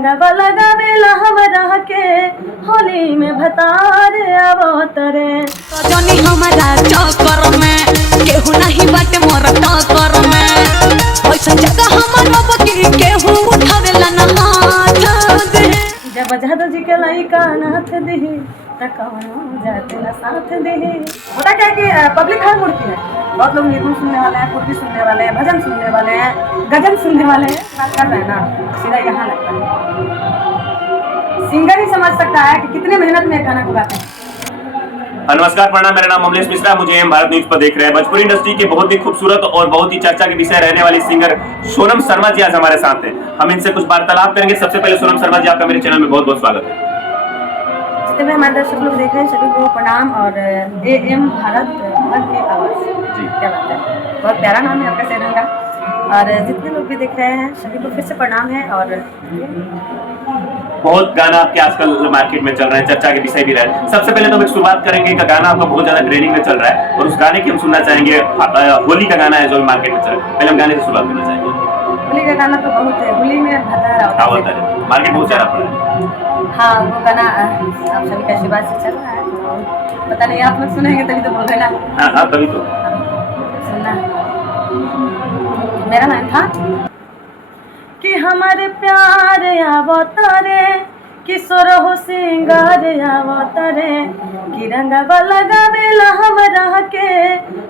रंगवा लगावेला हमरा के होली में भतार अवतरे जनी हमारा चक्कर में केहू नहीं बाटे मोर टक्कर में ऐसा जगह हमारा बकी केहू उठावेला ना हाथ दे जब जादू जी के लइका नाथ दिही त कौनो जाते ना साथ दिही। होता क्या है कि पब्लिक हर मूड की है। बहुत लोग निर्गुण सुनने वाले हैं, कुर्ती सुनने वाले हैं, भजन सुनने वाले हैं, गजल सुनने वाले हैं। बात कर रहे हैं ना, सीधा यहाँ लगता है। सिंगर ही समझ सकता है कि कितने मेहनत में गाना को गाते हैं। नमस्कार, प्रणाम। मेरा नाम अमलेश मिश्रा, मुझे एम भारत न्यूज पर देख रहे हैं। भोजपुरी इंडस्ट्री के बहुत ही खूबसूरत और बहुत ही चर्चा के विषय रहने वाली सिंगर सोनम शर्मा जी आज हमारे साथ हैं। हम इनसे कुछ वार्तालाप करेंगे। सबसे पहले सोनम शर्मा जी, आपका मेरे चैनल में बहुत बहुत स्वागत है। जितने भी हमारे दर्शक लोग देख रहे हैं सभी को प्रणाम और एम भारत मन की आवाज़ जी, क्या बात है, बहुत प्यारा नाम है आपका चैनल का। और जितने लोग भी देख रहे हैं सभी को फिर से प्रणाम है। और बहुत गाना आपके आजकल मार्केट में चल रहे हैं, चर्चा के विषय भी रहे हैं। सबसे पहले तो हम एक शुरुआत करेंगे का गाना आपका बहुत ज्यादा ट्रेंडिंग में चल रहा है और उस गाने की हम सुनना चाहेंगे। होली का गाना है जो मार्केट में चल रहा है, पहले हम गाने से शुरुआत करना चाहेंगे। होली का गाना तो बहुत है, होली में भतार आवता है, मार्केट बहुत ज्यादा पड़ रहा है। हाँ, वो गाना आप सभी का आशीर्वाद से चल रहा है, तो पता नहीं आप लोग सुनेंगे तभी तो बोल रहे ना। हाँ तभी तो सुनना मेरा नाम था कि हमारे प्यार आवतारे किशोर हो सिंगार आवतारे कि रंगवा लगावेला हमरा के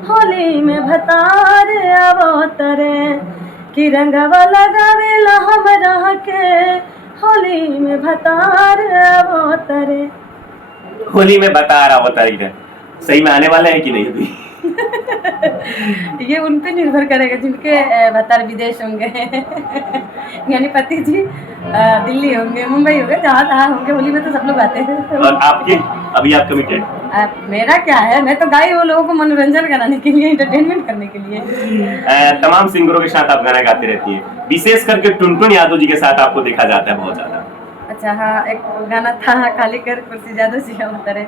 होली में भतार आवतारे कि रंगवा लगावेला हमरा के होली में भतार आवतारे। होली में बता रहा होता है, सही में आने वाला है कि नहीं अभी? ये उन पे निर्भर करेगा जिनके भतार विदेश होंगे यानी पति जी दिल्ली होंगे, मुंबई होंगे, जहाँ होंगे। होली में तो सब लोग आते हैं। और आपके अभी आप कमिटेड? मेरा क्या है, मैं तो गाई वो लोगों को मनोरंजन कराने के लिए, एंटरटेनमेंट करने के लिए। तमाम सिंगरों के साथ आप गाना गाते रहती है, विशेष करके टुनटुन यादव जी के साथ आपको देखा जाता है बहुत ज्यादा। अच्छा हाँ, एक गाना था खाली कर कुर्सी जादू सी उतरे,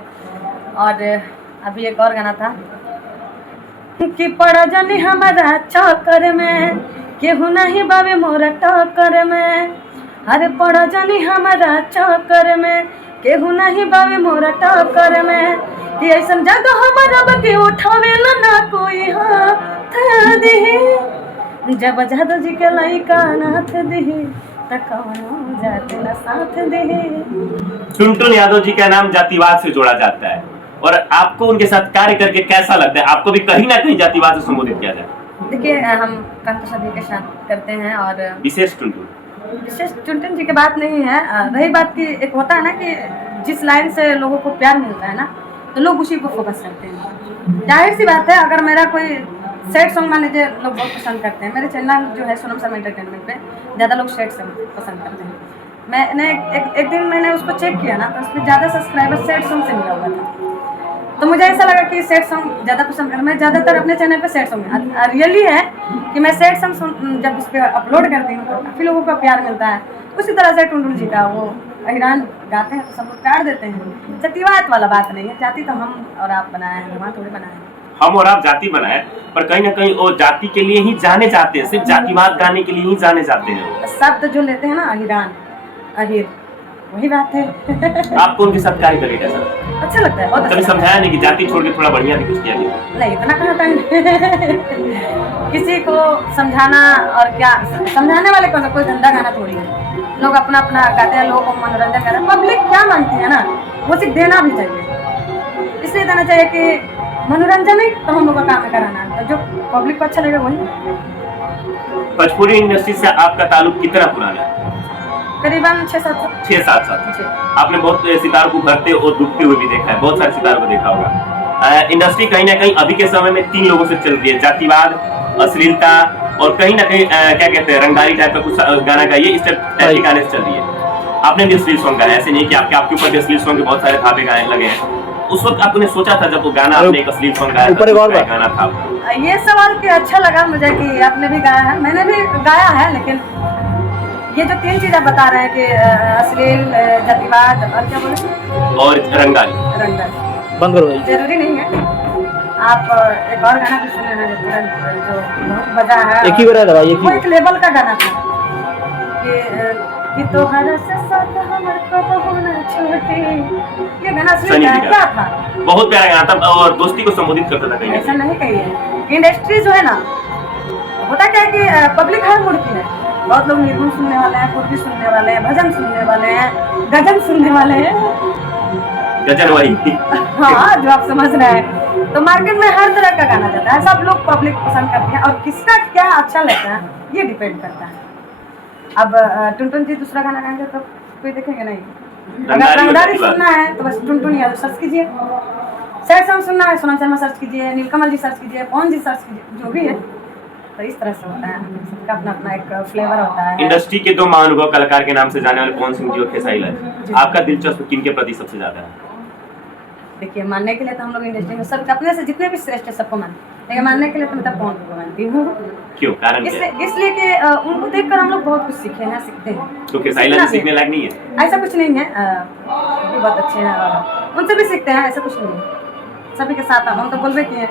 और अभी एक और गाना था कि पड़ा जानी हमारा चक्कर में केहू नहीं बाबे मोरा टक्कर में। अरे पड़ा जानी हमारा चक्कर में केहू नहीं बाबे मोरा टक्कर में कि ऐसा जगह हमारा बके उठावेला ना कोई हाथ दे जब जादू जी के लइका नाथ दे जाते ना साथ दे। टुनटुन यादव जी का नाम जातिवाद से जोड़ा जाता है और आपको उनके साथ कार्य करके कैसा लगता है? आपको भी कहीं ना कहीं जातिवाद से संबोधित किया जाए? देखिए, हम काम सभी के साथ करते हैं और विशेष टुनटुन जी की बात नहीं है। रही बात की, एक होता है ना कि जिस लाइन से लोगों को प्यार मिलता है ना तो लोग उसी को फोकस करते हैं। जाहिर सी बात है, अगर मेरा कोई सैड सॉन्ग मान लीजिए लोग बहुत पसंद करते हैं। मेरे चैनल जो है सोनम शर्मा एंटरटेनमेंट पे ज़्यादा लोग सैड सॉन्ग पसंद करते हैं। मैंने एक दिन मैंने उसको चेक किया ना तो उसमें ज़्यादा सब्सक्राइबर सैड सॉन्ग से मिला हुआ था। तो मुझे ऐसा लगा कि सैड सॉन्ग ज़्यादा पसंद कर, मैं ज़्यादातर अपने चैनल पे सैड सॉन्ग रियली है कि मैं सैड सॉन्ग जब इस पर अपलोड करती हूँ तो काफ़ी लोगों का प्यार मिलता है। उसी तरह से टुनटुन जी का वो अहिरान गाते हैं तो सब लोग प्यार देते हैं। जातिवाद वाला बात नहीं है, जाति तो हम और आप बनाए हैं, वहाँ थोड़ी बनाए हैं। हम और आप जाति बनाए, पर कहीं ना कहीं वो जाति के लिए ही जाने जाते हैं, सिर्फ जातिवाद गाने के लिए ही जाने जाते हैं। शब्द जो लेते हैं ना अहिरान, अहिर, वही बात है। आपको उनके साथ कार्य करके कैसा अच्छा लगता है? बहुत कभी समझाया नहीं कि जाति छोड़ के थोड़ा बढ़िया भी कुछ किया नहीं? इतना कहाँ टाइम किसी को समझाना, और क्या समझाने वाले कौन सा, कोई गंदा गाना थोड़ी है। लोग अपना अपना गाते हैं, लोगों को मनोरंजन कर रहे हैं। पब्लिक क्या मानती है ना वो सिर्फ देना भी चाहिए, इसलिए देना चाहिए कि मनोरंजन ही तो हम लोग का काम है कराना, तो जो पब्लिक को अच्छा लगेगा वही। भोजपुरी इंडस्ट्री से आपका ताल्लुक कितना पुराना है? करीबन 6-7 साल। आपने बहुत सितारों को भरते और डूबते हुए भी देखा है, बहुत सारे सितारों को देखा होगा। इंडस्ट्री कहीं ना कहीं अभी के समय में 3 लोगों से चल रही है, जातिवाद, अश्लीलता और कहीं ना कहीं क्या कहते हैं रंगदारी टाइप का कुछ गाना गाइए, इस टाइप के गाने से चल रही है। आपने भी अश्लील सॉन्ग गाया, ऐसे नहीं कि आपके ऊपर भी अश्लील सॉन्ग के बहुत सारे थापे गाने लगे हैं। उस वक्त आपने सोचा था जब वो गाना आपने एक अश्लील सॉन्ग गाया था, गाना था? ये सवाल कि अच्छा लगा मुझे कि आपने भी गाया है, मैंने भी गाया है, लेकिन ये जो 3 चीज़ आप बता रहे हैं कि अश्लील, जातिवाद और क्या बोले, और रंगदारी बंद करो, जरूरी नहीं है। आप एक और गाना भी सुने हैं जो बहुत बजा है, एक ही बजा दवाई, वो एक लेवल का गाना था कि कि तोहरा से साथ हमर कबहू न छूटे। ये गाना सनी सुना जी क्या का था? बहुत प्यारा गाना था और दोस्ती को संबोधित करता था कहीं ना ऐसा कहीं। नहीं कहिए। इंडस्ट्री जो है ना, होता क्या है कि पब्लिक हर मूड की है। बहुत लोग निर्गुण सुनने वाले हैं, कुर्की सुनने वाले हैं, भजन सुनने वाले हैं, गजल सुनने वाले हैं। गजन वही हाँ, जो आप समझ रहे हैं। तो मार्केट में हर तरह का गाना जाता है, सब लोग पब्लिक पसंद करते हैं और किसका क्या अच्छा लगता है ये डिपेंड करता है। अब टुनटुन जी दूसरा गाना गाएंगे तो कोई देखेंगे नहीं। अगर रंगदारी रंगदारी की बात। सुनना है तो बस टुनटुन यादव सर्च कीजिए। सैड सॉन्ग सुनना है सोनम शर्मा सर्च कीजिए, नीलकमल जी सर्च कीजिए, पवन जी सर्च कीजिए, जो भी है। तो इस तरह से होता है, सबका अपना अपना एक फ्लेवर होता है। इंडस्ट्री के दो महानुभव कलाकार के नाम से जाने वाले पवन सिंह जी और खेसारी लाल जी, आपका दिलचस्प किन के प्रति सबसे ज्यादा है? देखिए, मानने के लिए तो हम लोग इंडस्ट्री में सब अपने से जितने भी श्रेष्ठ है सबको मानते हैं, लेकिन मानने के लिए तो मैं तब पवन को मानती हूँ। क्यों, कारण क्या है? इसलिए कि उनको देखकर हम लोग बहुत कुछ सीखे हैं, सीखते हैं। तो खेसारी लाल जी सीखने लायक नहीं है? ऐसा कुछ नहीं है, वो भी बहुत अच्छे हैं और उनसे भी सीखते हैं, ऐसा कुछ नहीं है। सभी के साथ हम तो बोलबे किए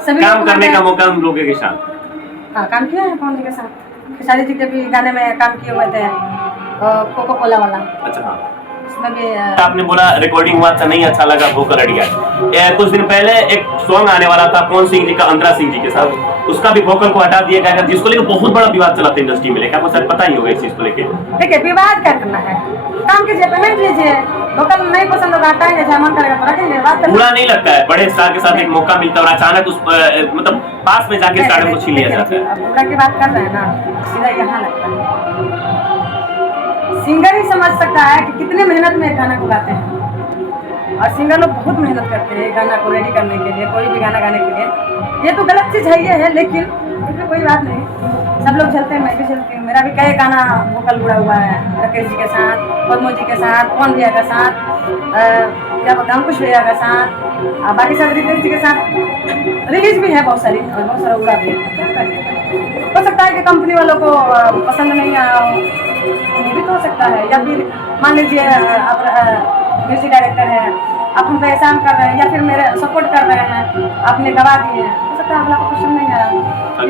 सभी काम लोग करने का हैं। मौका हम लोगों के साथ हाँ, काम किया है पवन जी के साथ। खेसारी जी के भी गाने में काम किए हुए थे, कोको कोला वाला, अच्छा हाँ। उसमें भी आपने बोला रिकॉर्डिंग हुआ था, नहीं अच्छा लगा, वोकल अड़िया। कुछ दिन पहले एक सॉन्ग आने वाला था पवन सिंह जी का अंतरा सिंह जी के साथ, उसका भी वोकल को हटा दिया गया था, जिसको लेकर बहुत बड़ा विवाद चला था इंडस्ट्री में। लेकिन आपको शायद पता ही होगा इस चीज को लेकर। देखिए, विवाद क्या करना है, काम कीजिए, पेमेंट लीजिए। वोकल नहीं पसंद होगा हटाएंगे, जहाँ मन करेगा तो रखेंगे। बात करना बुरा नहीं लगता है, बड़े स्टार के साथ एक मौका मिलता है और अचानक उस मतलब पास में जाके स्टार को छीन लिया जाता है। अब बुरा की बात कर रहे हैं ना, सीधा यहाँ लगता है। सिंगर ही समझ सकता है कि कितने मेहनत में एक गाना को गाते हैं, और सिंगर लोग बहुत मेहनत करते हैं गाना को रेडी करने के लिए, कोई भी गाना गाने के लिए। ये तो गलत चीज़ है, ये है, लेकिन इसमें कोई बात नहीं, सब लोग चलते हैं, मैं भी चलती हूँ। मेरा भी कई गाना वोकल जुड़ा हुआ है, राकेश जी के साथ, पद्मो जी के साथ, पवन भैया के साथ, क्या बोलते हैं, अंकुश भैया के साथ, बाकी सब रितेश जी के साथ रिलीज भी है बहुत सारी, और बहुत सारा उड़ा भी है। क्या करें, हो सकता है कि कंपनी वालों को पसंद नहीं आया हो, ये भी तो हो सकता है। या फिर मान लीजिए आप म्यूजिक डायरेक्टर हैं, आप हम पे एहसान कर रहे हैं या फिर मेरे सपोर्ट कर रहे हैं, आपने गवा दिए हैं, हो सकता है अगला को पसंद नहीं आया।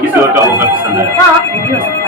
किसी और का होगा पसंद है। हाँ, ये भी हो सकता है।